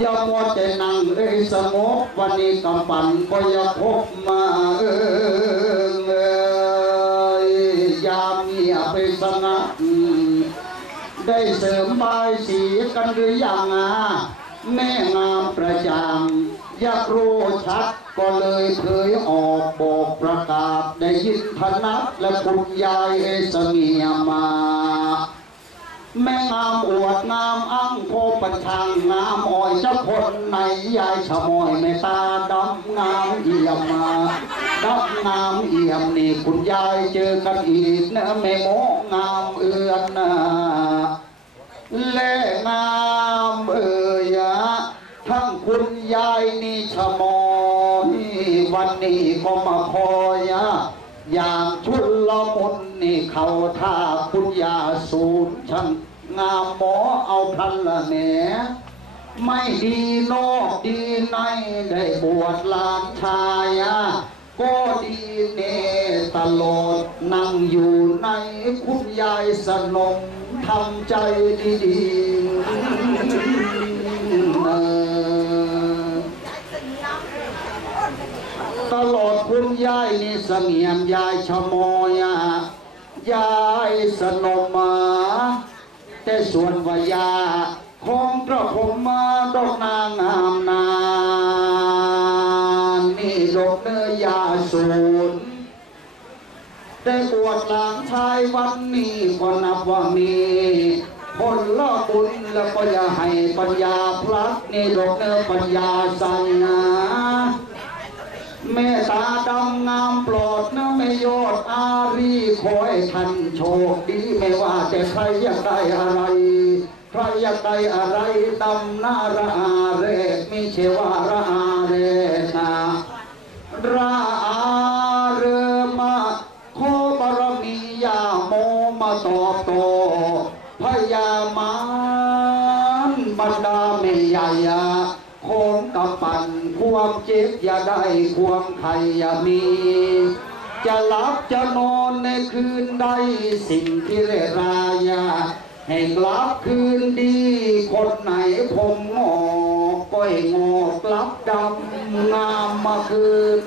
อย่ามัวแต่นั่งเอสงบวันนี้กำปั่นก็อย่าพบมาเออเอยามเงียบไปสงัดได้เสริมบายสีกันหรือยังอะแม่งามประจังอยากรู้ชัดก็เลยเผยออกบอกประกาศได้ยินพนักและคุณยายเอสเงียมา แม่งามอวดงามอั ปัญชางงามอ่อยเจ้าคนในยายชะมอยแม่ตาดำงามเอี่ยมมาดำงามเอี่ยมนี่คุณยายเจอกันอีกนะแม่โมงามเอือนนะเล่งามเอ่ยะทั้งคุณยายนี่ชะมอยวันนี้ก็มาคอยะอย่างชุนละมุนนี่เขาท่าคุณยาสูนช่า งามหมอเอาพันละแหนไม่ดีนอกดีในได้บวชลานชายก็ดีเนตลอดนั่งอยู่ในคุณยายสนมทำใจดีๆตลอดคุณยายนี่เสงี่ยมยายชะมอยยายสนมมา แต่ส่วนวายาของพระผมมาดอกนางงามนานนี่ดอกเนื้อยาสูนได้บวชหลานชายวันนี้ก็นับว่ามีผลละบุญแล้วก็อย่าให้ปัญญาพลัดนี่ดอกเนื้อปัญญาใส่นะแม่ตาดำงามปลอดนะไม่ยอด รีขอให้ท่านโชคดีไม่ว่าแต่ใครอยากได้อะไร ใครอยากได้อะไรดำหน้าระอาเรศมีเชวาระอาเรนะระอาเรมาขอบารมียาโมมาตอบโตพยามานบรรดาเมยายาคงกับปั่นความเจ็บอย่าได้ความไขอย่ามี จะหลับจะนอนในคืนใดสิ่งที่เรรายาแห่งลับคืนดี คนไหนผมงอกก้อยงอกกลับดำงามมาคืน